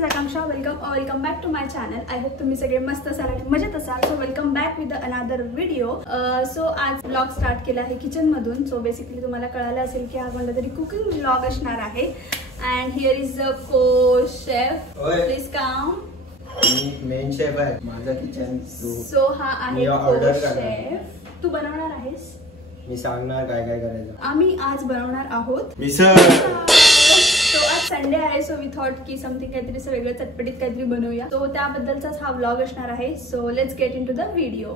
Is Akanksha. Welcome back to my channel. I hope तुम्ही सगळे मस्त असाल, मजेत असाल. So welcome back with another video. So आज ब्लॉग स्टार्ट केला आहे किचन मधून. सो बेसिकली तुम्हाला कळालं असेल की हा कोणता तरी कुकिंग ब्लॉग असणार आहे. अँड हिअर इज द को chef. Please come. Me main chef आहे माझा किचन. सो हा आहे को शेफ. तू बनवणार आहेस. मी सांगणार काय काय करायचं. आम्ही आज बनवणार आहोत मिसळ. सो आज संडे आहे. सो वी थॉट की समथिंग काहीतरी असं वेगळं चटपटीत काहीतरी बनवूया. सो त्याबद्दलचाच हा व्लॉग असणार आहे. So let's get into the video.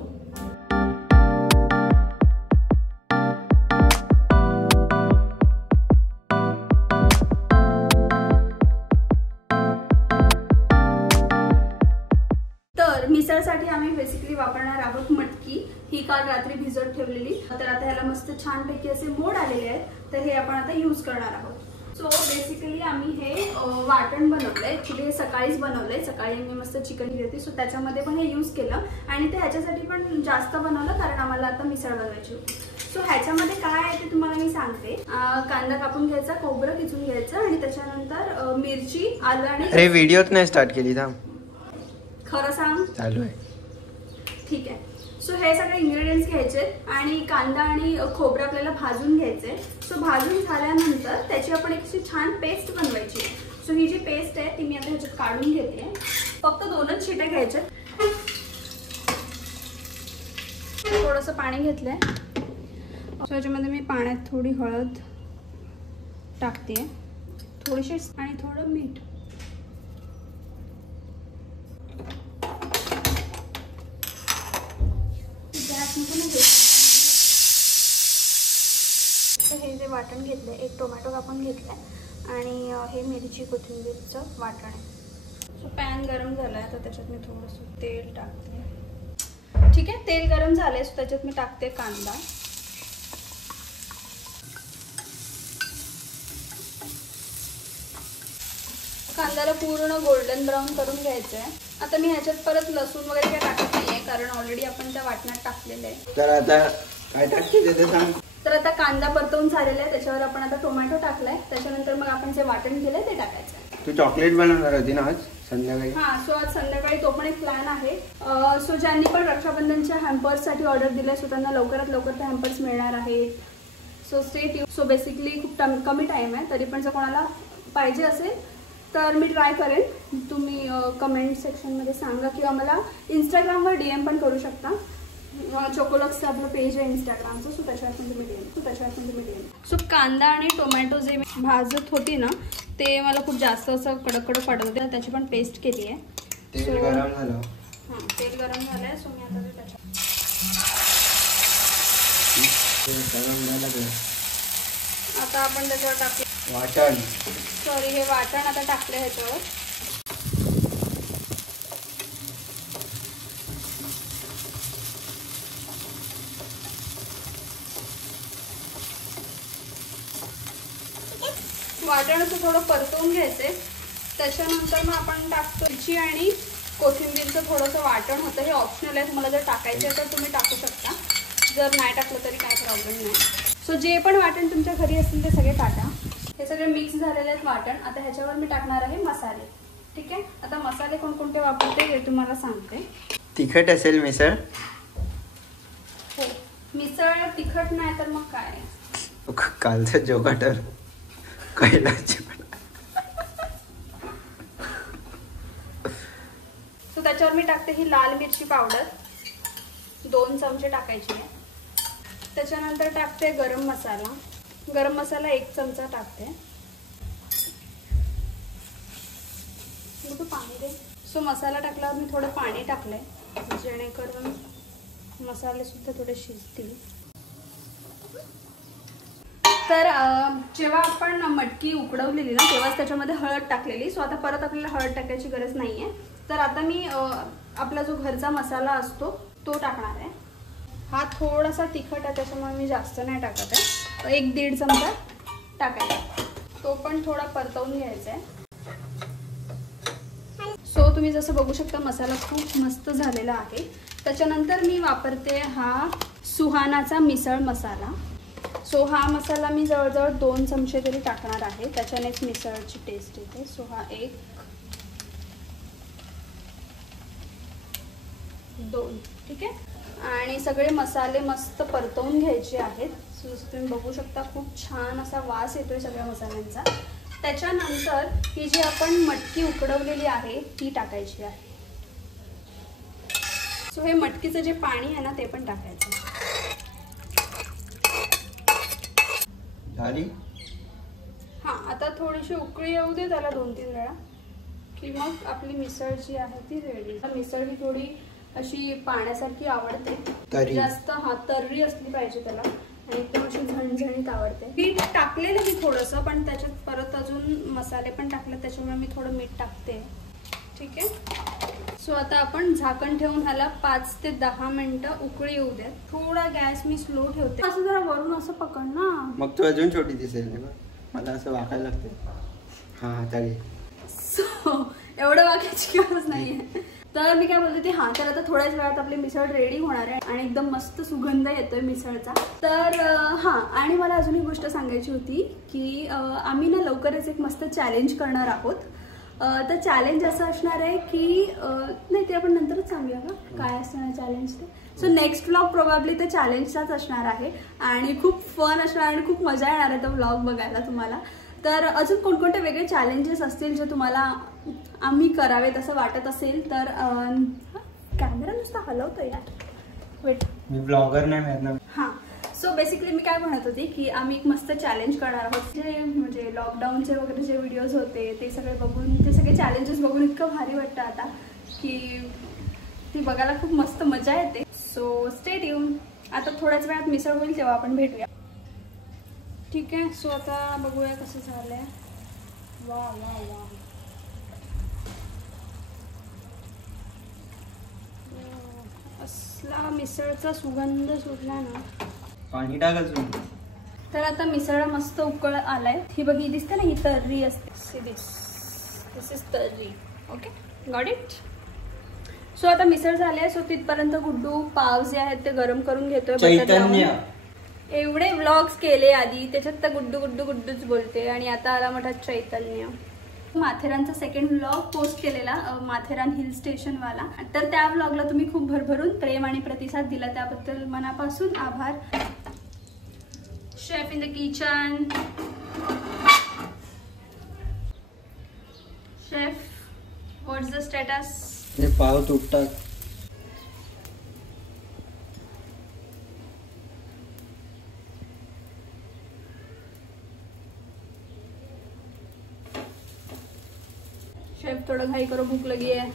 तर मिसळसाठी आम्ही बेसिकली वापरणार आहोत मटकी. ही काल रात्री भिजत ठेवलेली. तर आता ह्याला मस्त छानपैकी असे मोड आलेले आहेत. तर हे आपण आता यूज करणार आहोत. सो बेसिकली आम्ही हे वाटण बनवलंय. ऍक्च्युली हे सकाळीच बनवलंय. सकाळी मी मस्त चिकन केली होती. सो त्याच्यामध्ये पण हे यूज केलं आणि ते ह्याच्यासाठी पण जास्त बनवलं कारण आम्हाला आता मिसळ बनवायची होती. सो ह्याच्यामध्ये काय आहे ते तुम्हाला मी सांगते. कांदा कापून घ्यायचा, खोबरं किसून घ्यायचं आणि त्याच्यानंतर मिरची, आलं आणि अरे व्हिडिओच नाही स्टार्ट केली थांब. खरं सांग. चालू आहे. ठीक आहे. सो हे सगळे इंग्रेडियंट्स घ्यायचे आणि कांदा आणि खोबरं आपल्याला भाजून घ्यायचे. सो भाजून झाल्यानंतर त्याची आपण एक अशी छान पेस्ट बनवायची. सो ही जी पेस्ट आहे ती मी आता ह्याच्यात काढून घेते. फक्त 2च शिट्या घ्यायच्या. थोडंसं पाणी घेतलंय. सो ह्याच्यामध्ये मी पाण्यात थोडी हळद टाकते, थोडीशी आणि थोडं मीठ. हे जे वाटण घेतलंय, एक टोमॅटो कापून घेतलाय आणि हे मिरची कोथिंबीरचं वाटण आहे. सो पॅन गरम झालाय. आता त्याच्यात मी थोडंसं तेल टाकते. ठीक आहे. तेल गरम झालंय. सो त्याच्यात मी टाकते कांदा. कांद्याला पूर्ण गोल्डन ब्राऊन करून घ्यायचंय. आता मी ह्याच्यात परत लसूण वगैरे काही टाकत नाहीये कारण ऑलरेडी आपण त्या वाटणात टाकलेलं आहे. तर आता काय टाकते ते सांग. तर आता कांदा परतवून झालेला आहे. त्याच्यावर आपण आता टोमॅटो टाकलाय. त्याच्यानंतर मग आपण जे वाटण केलंय ते टाकायचं. तू चॉकलेट बनवणार होती ना आज संध्याकाळी. हा. सो आज संध्याकाळी तो पण एक प्लॅन आहे. सो ज्यांनी पण रक्षाबंधनच्या हॅम्पर्स साठी ऑर्डर दिलाय सो त्यांना लवकरात लवकर ते हॅम्पर्स मिळणार आहेत. So stay tune. So basically खूप कमी टाइम आहे. तरी पण जर कोणाला पाहिजे असेल तर मी ट्राय करेन. तुम्ही कमेंट सेक्शनमध्ये सांगा किंवा मला इंस्टाग्रामवर DM पण करू शकता. चोकोलॉक्सचं आपलं पेज आहे इंस्टाग्रामचं. सो त्याच्यावर पण तुम्ही DM. सो कांदा आणि टोमॅटो जे मी भाजत होती ना ते मला खूप जास्त असं कडक वाटत होते. त्याची पण पेस्ट केली आहे. तेल गरम झालं. हां, तेल गरम झालंय. सो मी आता ते त्याच्यात आता आपण त्याच्यावर टाकले वाटण. सॉरी, हे वाटण आता टाकले ह्याच्यावर. वाटणाचं थोडं परतवून घ्यायचे. त्याच्यानंतर मग आपण टाकतो मिरची आणि कोथिंबीरचं थोडंसं वाटण होतं. हे ऑप्शनल आहे. तुम्हाला जर टाकायचं आहे तर तुम्ही टाकू शकता. जर नाही टाकलं तरी काय प्रॉब्लेम नाही. सो जे पण वाटण तुमच्या घरी असतील ते सगळे टाका. हे सगळे मिक्स झालेले आहेत वाटण. आता ह्याच्यावर मी टाकणार आहे मसाले. ठीक आहे. आता मसाले कोणकोणते वापरते हे तुम्हाला सांगते. तिखट असेल मिसळ. हो, मिसळ तिखट नाही तर मग काय. कालचं जोगाटर कैलाच. सो त्याच्यावर मी टाकते ही लाल मिरची पावडर. 2 चमचे टाकायची आहे. त्याच्यानंतर टाकते गरम मसाला. गरम मसाला 1 चमचा टाकते. पाणी दे. सो मसाला टाकल्यावर मी थोडं पाणी टाकलंय जेणेकरून मसाले सुद्धा थोडे शिजतील. तर जेव्हा आपण मटकी उकडवलेली ना तेव्हाच त्याच्यामध्ये हळद टाकलेली. सो आता परत आपल्याला हळद टाकायची गरज नाहीये. तर आता मी आपला जो घरचा मसाला असतो तो टाकणार आहे. हा थोडासा तिखट आहे त्याच्यामुळे मी जास्त नाही टाकत आहे. 1-1.5 चमचा टाकायचा. तो पण थोडा परतवून घ्यायचा आहे. सो तुम्ही जसं बघू शकता मसाला खूप मस्त झालेला आहे. त्याच्यानंतर मी वापरते हा सुहानाचा मिसळ मसाला. सो हा मसाला मी जवळजवळ 2 चमचे तरी टाकणार आहे. त्याच्यानेच मिसळची टेस्ट येते. सो हा 1 2, ठीक आहे. आणि सगळे मसाले मस्त परतवून घ्यायचे आहेत. सो जसं तुम्ही बघू शकता खूप छान असा वास येतोय सगळ्या मसाल्यांचा. त्याच्यानंतर ही जी आपण मटकी उकडवलेली आहे ती टाकायची आहे. सो हे मटकीचं जे पाणी आहे ना ते पण टाकायचं. झाली. हां, आता थोडीशी उकळी येऊ दे त्याला 2-3 वेळा की मग आपली मिसळ जी आहे ती रेडी. मिसळ ही थोडी अशी पाण्यासारखी आवडते, जास्त तर्री असली पाहिजे त्याला आणि एकदम अशी झणझणीत आवडते. मीठ टाकलेलं मी थोडंसं, पण त्याच्यात परत अजून मसाले पण टाकले त्याच्यामुळे मी थोडं मीठ टाकते, ठीक आहे. सो आता आपण झाकण ठेवून ह्याला 5 ते 10 मिनिटं उकळी येऊ द्या. थोडा गॅस मी स्लो ठेवते. असं जरा वरून असं पकड ना, मग तू अजून छोटी दिसेल. मला असं वाकायला लागते. हां तरी सो एवढं वाकायची गरज नाहीये. तर मी काय बोलते ते, हां तर आता थोड्याच वेळात आपली मिसळ रेडी होणार आहे आणि एकदम मस्त सुगंध येतोय मिसळचा. तर हां, आणि मला अजून एक गोष्ट सांगायची होती की आम्ही ना लवकरच एक मस्त चॅलेंज करणार आहोत. तर चॅलेंज असं असणार आहे की नाही, ते आपण नंतरच सांगूया का काय असणार चॅलेंज ते. सो नेक्स्ट व्लॉग प्रोबॅबली ते चॅलेंजचाच असणार आहे आणि खूप फन असणार आणि खूप मजा येणार आहे तो व्लॉग बघायला तुम्हाला. तर अजून कोणकोणते वेगळे चॅलेंजेस असतील जे तुम्हाला आम्ही करावेत असं वाटत असेल तर कॅमेरा नुसता हलवतोय यार, वेट, मी ब्लॉगर नाही मिळणार. हां, सो बेसिकली मी काय म्हणत होती की आम्ही एक मस्त चॅलेंज करणार आहोत. जे म्हणजे लॉकडाऊनचे वगैरे जे व्हिडिओज होते ते सगळे बघून, ते सगळे चॅलेंजेस बघून इतकं भारी वाटतं आता की ती बघायला खूप मस्त मजा येते. So stay tune. आता थोड्याच वेळात मिसळ होईल तेव्हा आपण भेटूया, ठीक आहे. सो आता बघूया कसं झालंय. वा वा वा, असला मिसळचा सुगंध सुटला ना. पाणी टाकायचं. तर आता मिसळ मस्त उकळ आलाय. ही बघी दिसते ना, ही तर्री असते. This is tarri. Okay, got it. So आता मिसळ झाली. सो तिथपर्यंत गुड्डू पाव जे आहेत ते गरम करून घेतोय. चैतन्य एवढे व्लॉग्स केले आधी, त्याच्यात तर गुड्डू गुड्डू गुड्डूच बोलते आणि आता आला मोठा चैतन्य. माथेरानचा सेकंड व्लॉग पोस्ट केलेला, माथेरान हिल स्टेशन वाला. तर त्या व्लॉगला तुम्ही खूप भरभरून प्रेम आणि प्रतिसाद दिला, त्याबद्दल मनापासून आभार. Chef in the kitchen. Chef, what's the status? हे पाव तुटतात. शेफ थोडं घाई करो, भूक लगी आहे.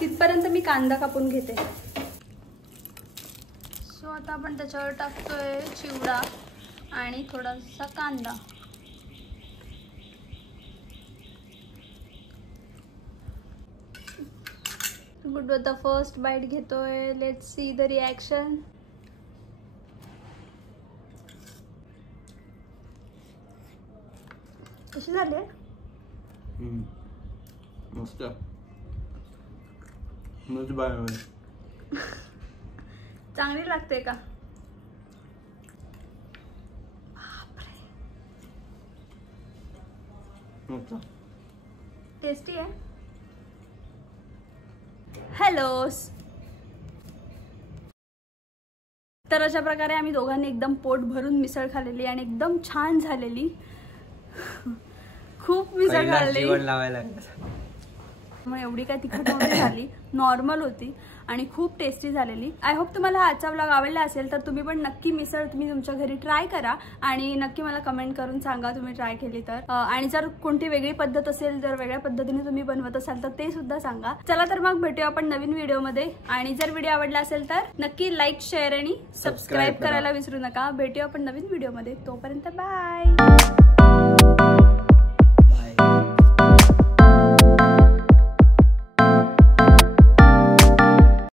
तिथपर्यंत मी कांदा कापून घेते. सो आता आपण त्याच्यावर टाकतोय चिवडा आणि थोडासा कांदा. गुड आता फर्स्ट बाईट घेतोय. Let's see the reaction. कशी झाली आहे? मस्त. चांगली लागते का? टेस्टी आहे. हॅलो. तर अशा प्रकारे आम्ही दोघांनी एकदम पोट भरून मिसळ खाल्लेली आणि एकदम छान झालेली. खूप मिसळ खाल्ली. मग एवढी काय तिखट नव्हती झाली, नॉर्मल होती आणि खूप टेस्टी झालेली. आय होप तुम्हाला आजचा व्लॉग आवडला असेल. तर तुम्ही पण नक्की मिसळ तुम्ही तुमच्या घरी ट्राय करा आणि नक्की मला कमेंट करून सांगा तुम्ही ट्राय केली तर. आणि जर कोणती वेगळी पद्धत असेल, जर वेगळ्या पद्धतीने तुम्ही बनवत असाल तर ते सुद्धा सांगा. चला तर मग भेटूया आपण नवीन व्हिडिओमध्ये. आणि जर व्हिडिओ आवडला असेल तर नक्की लाईक, शेअर आणि सबस्क्राईब करायला विसरू नका. भेटूया आपण नवीन व्हिडिओमध्ये. तोपर्यंत बाय.